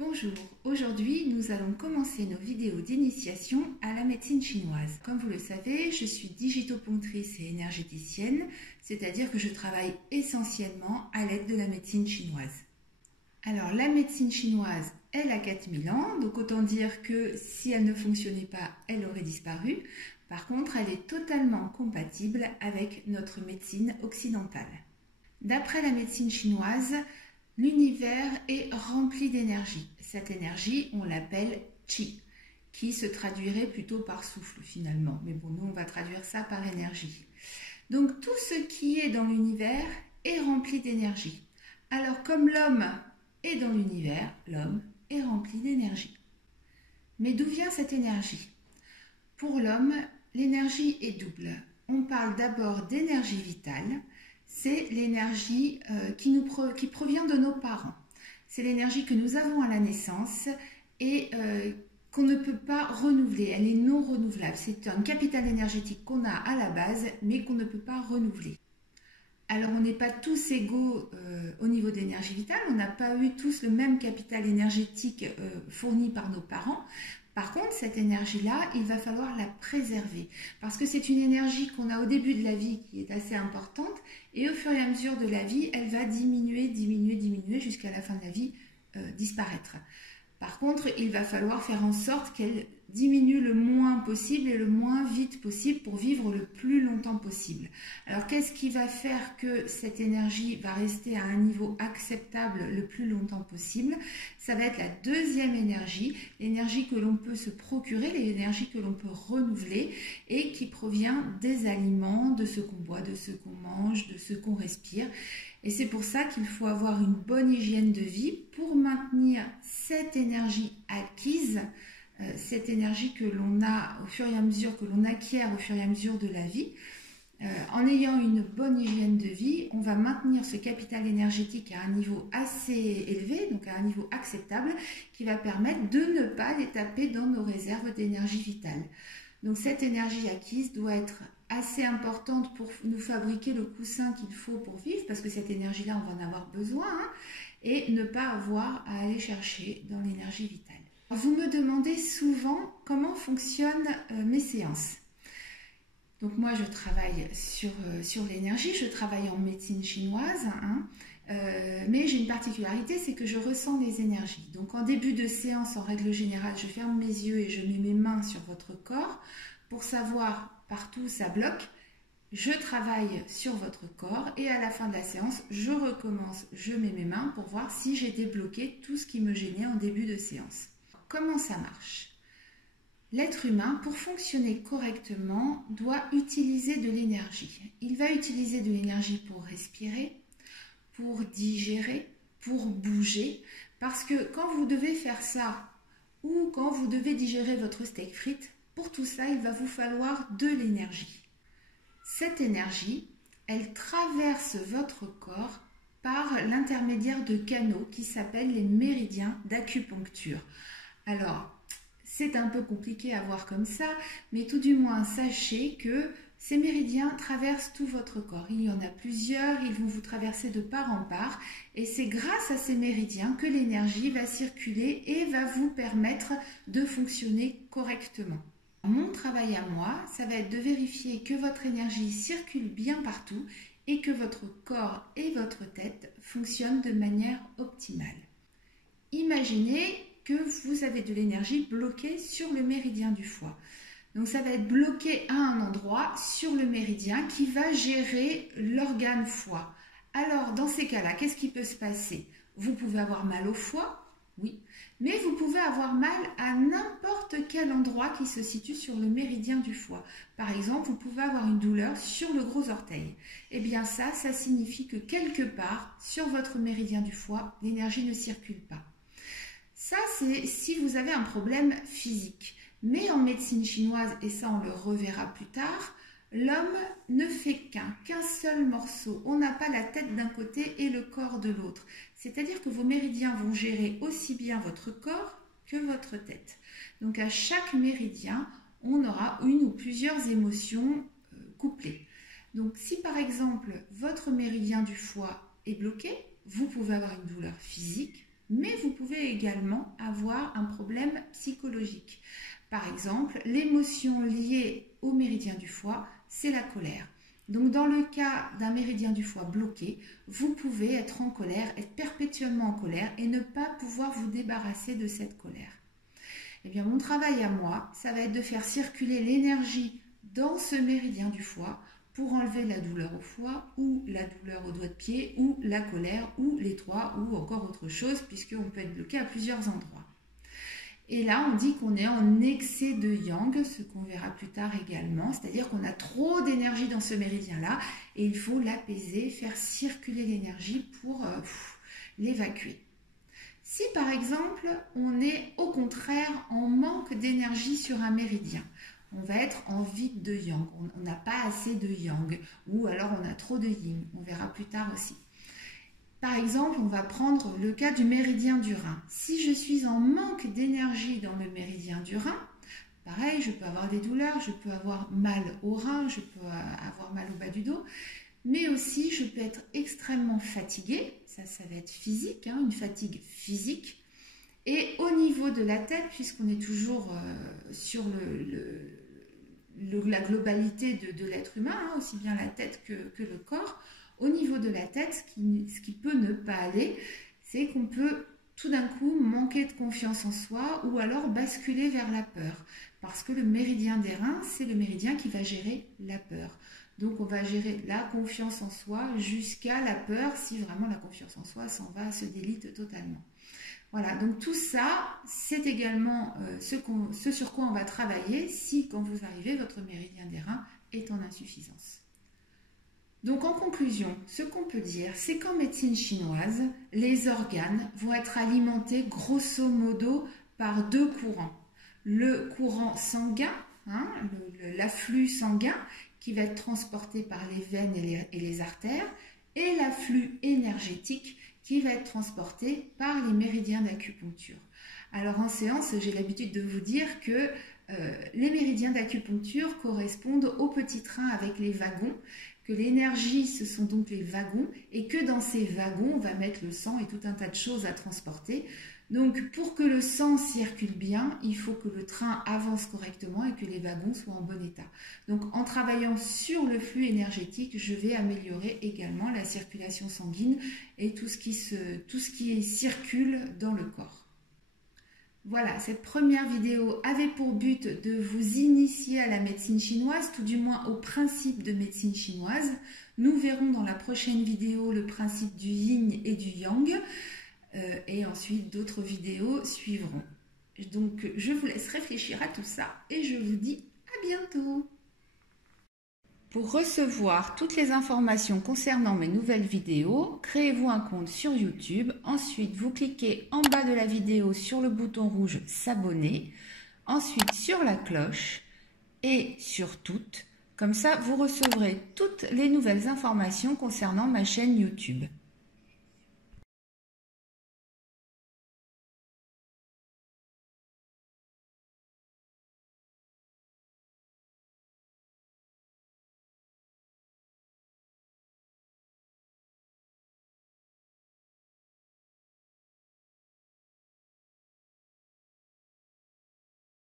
Bonjour, aujourd'hui nous allons commencer nos vidéos d'initiation à la médecine chinoise. Comme vous le savez, je suis digitopunctrice et énergéticienne, c'est-à-dire que je travaille essentiellement à l'aide de la médecine chinoise. Alors la médecine chinoise, elle a 4000 ans, donc autant dire que si elle ne fonctionnait pas, elle aurait disparu. Par contre, elle est totalement compatible avec notre médecine occidentale. D'après la médecine chinoise, l'univers est rempli d'énergie. Cette énergie, on l'appelle Qi, qui se traduirait plutôt par souffle finalement. Mais bon, nous, on va traduire ça par énergie. Donc, tout ce qui est dans l'univers est rempli d'énergie. Alors, comme l'homme est dans l'univers, l'homme est rempli d'énergie. Mais d'où vient cette énergie? Pour l'homme, l'énergie est double. On parle d'abord d'énergie vitale. C'est l'énergie qui provient de nos parents. C'est l'énergie que nous avons à la naissance et qu'on ne peut pas renouveler. Elle est non renouvelable. C'est un capital énergétique qu'on a à la base, mais qu'on ne peut pas renouveler. Alors, on n'est pas tous égaux au niveau d'énergie vitale. On n'a pas eu tous le même capital énergétique fourni par nos parents. Par contre, cette énergie-là, il va falloir la préserver parce que c'est une énergie qu'on a au début de la vie qui est assez importante et au fur et à mesure de la vie, elle va diminuer jusqu'à la fin de la vie disparaître. Par contre, il va falloir faire en sorte qu'elle diminue le moins possible et le moins vite possible pour vivre le plus longtemps possible. Alors, qu'est-ce qui va faire que cette énergie va rester à un niveau acceptable le plus longtemps possible? Ça va être la deuxième énergie, l'énergie que l'on peut se procurer, l'énergie que l'on peut renouveler et qui provient des aliments, de ce qu'on boit, de ce qu'on mange, de ce qu'on respire. Et c'est pour ça qu'il faut avoir une bonne hygiène de vie pour maintenir cette énergie acquise, cette énergie que l'on a au fur et à mesure, que l'on acquiert au fur et à mesure de la vie. En ayant une bonne hygiène de vie, on va maintenir ce capital énergétique à un niveau assez élevé, donc à un niveau acceptable, qui va permettre de ne pas les taper dans nos réserves d'énergie vitale. Donc cette énergie acquise doit être assez importante pour nous fabriquer le coussin qu'il faut pour vivre, parce que cette énergie-là, on va en avoir besoin, et ne pas avoir à aller chercher dans l'énergie vitale. Vous me demandez souvent comment fonctionnent mes séances. Donc moi, je travaille sur l'énergie, je travaille en médecine chinoise, mais j'ai une particularité, c'est que je ressens les énergies. Donc en début de séance, en règle générale, je ferme mes yeux et je mets mes mains sur votre corps pour savoir partout où ça bloque. Je travaille sur votre corps et à la fin de la séance, je recommence, je mets mes mains pour voir si j'ai débloqué tout ce qui me gênait en début de séance. Comment ça marche ? L'être humain, pour fonctionner correctement, doit utiliser de l'énergie. Il va utiliser de l'énergie pour respirer, pour digérer, pour bouger, parce que quand vous devez faire ça, ou quand vous devez digérer votre steak frites, pour tout ça, il va vous falloir de l'énergie. Cette énergie, elle traverse votre corps par l'intermédiaire de canaux qui s'appellent les méridiens d'acupuncture. Alors, c'est un peu compliqué à voir comme ça, mais tout du moins, sachez que ces méridiens traversent tout votre corps. Il y en a plusieurs, ils vont vous traverser de part en part, et c'est grâce à ces méridiens que l'énergie va circuler et va vous permettre de fonctionner correctement. Mon travail à moi, ça va être de vérifier que votre énergie circule bien partout et que votre corps et votre tête fonctionnent de manière optimale. Imaginez que vous avez de l'énergie bloquée sur le méridien du foie. Donc ça va être bloqué à un endroit sur le méridien qui va gérer l'organe foie. Alors dans ces cas-là, qu'est-ce qui peut se passer? Vous pouvez avoir mal au foie, oui, mais vous pouvez avoir mal à n'importe quel endroit qui se situe sur le méridien du foie. Par exemple, vous pouvez avoir une douleur sur le gros orteil. Eh bien ça signifie que quelque part sur votre méridien du foie, l'énergie ne circule pas. Ça, c'est si vous avez un problème physique. Mais en médecine chinoise, et ça on le reverra plus tard, l'homme ne fait qu'un seul morceau. On n'a pas la tête d'un côté et le corps de l'autre. C'est-à-dire que vos méridiens vont gérer aussi bien votre corps que votre tête. Donc à chaque méridien, on aura une ou plusieurs émotions couplées. Donc si par exemple votre méridien du foie est bloqué, vous pouvez avoir une douleur physique, Mais vous pouvez également avoir un problème psychologique. Par exemple, l'émotion liée au méridien du foie, c'est la colère. Donc dans le cas d'un méridien du foie bloqué, vous pouvez être en colère, être perpétuellement en colère et ne pas pouvoir vous débarrasser de cette colère. Eh bien mon travail à moi, ça va être de faire circuler l'énergie dans ce méridien du foie pour enlever la douleur au foie ou la douleur au doigt de pied ou la colère ou les trois ou encore autre chose puisqu'on peut être bloqué à plusieurs endroits. Et là, on dit qu'on est en excès de yang, ce qu'on verra plus tard également, c'est-à-dire qu'on a trop d'énergie dans ce méridien-là et il faut l'apaiser, faire circuler l'énergie pour l'évacuer. Si par exemple, on est au contraire en manque d'énergie sur un méridien, on va être en vide de yang, on n'a pas assez de yang ou alors on a trop de yin, on verra plus tard aussi. Par exemple, on va prendre le cas du méridien du rein. Si je suis en manque d'énergie dans le méridien du rein, pareil, je peux avoir des douleurs, je peux avoir mal au rein, je peux avoir mal au bas du dos, mais aussi je peux être extrêmement fatiguée, ça va être physique, une fatigue physique. Et au niveau de la tête, puisqu'on est toujours sur la globalité de l'être humain, aussi bien la tête que le corps, au niveau de la tête, ce qui peut ne pas aller, c'est qu'on peut tout d'un coup manquer de confiance en soi ou alors basculer vers la peur. Parce que le méridien des reins, c'est le méridien qui va gérer la peur. Donc on va gérer la confiance en soi jusqu'à la peur si vraiment la confiance en soi s'en va, se délite totalement. Voilà, donc tout ça, c'est également ce sur quoi on va travailler si, quand vous arrivez, votre méridien des reins est en insuffisance. Donc en conclusion, ce qu'on peut dire, c'est qu'en médecine chinoise, les organes vont être alimentés grosso modo par deux courants. Le courant sanguin, l'afflux sanguin qui va être transporté par les veines et les artères, et l'afflux énergétique qui va être transporté par les méridiens d'acupuncture. Alors en séance, j'ai l'habitude de vous dire que les méridiens d'acupuncture correspondent au petit train avec les wagons, que l'énergie, ce sont donc les wagons, et que dans ces wagons, on va mettre le sang et tout un tas de choses à transporter. Donc, pour que le sang circule bien, il faut que le train avance correctement et que les wagons soient en bon état. Donc, en travaillant sur le flux énergétique, je vais améliorer également la circulation sanguine et tout ce qui circule dans le corps. Voilà, cette première vidéo avait pour but de vous initier à la médecine chinoise, tout du moins au principe de médecine chinoise. Nous verrons dans la prochaine vidéo le principe du yin et du yang, et ensuite d'autres vidéos suivront. Donc je vous laisse réfléchir à tout ça et je vous dis à bientôt. Pour recevoir toutes les informations concernant mes nouvelles vidéos, créez-vous un compte sur YouTube. Ensuite, vous cliquez en bas de la vidéo sur le bouton rouge « S'abonner ». Ensuite, sur la cloche et sur « Toutes ». Comme ça, vous recevrez toutes les nouvelles informations concernant ma chaîne YouTube.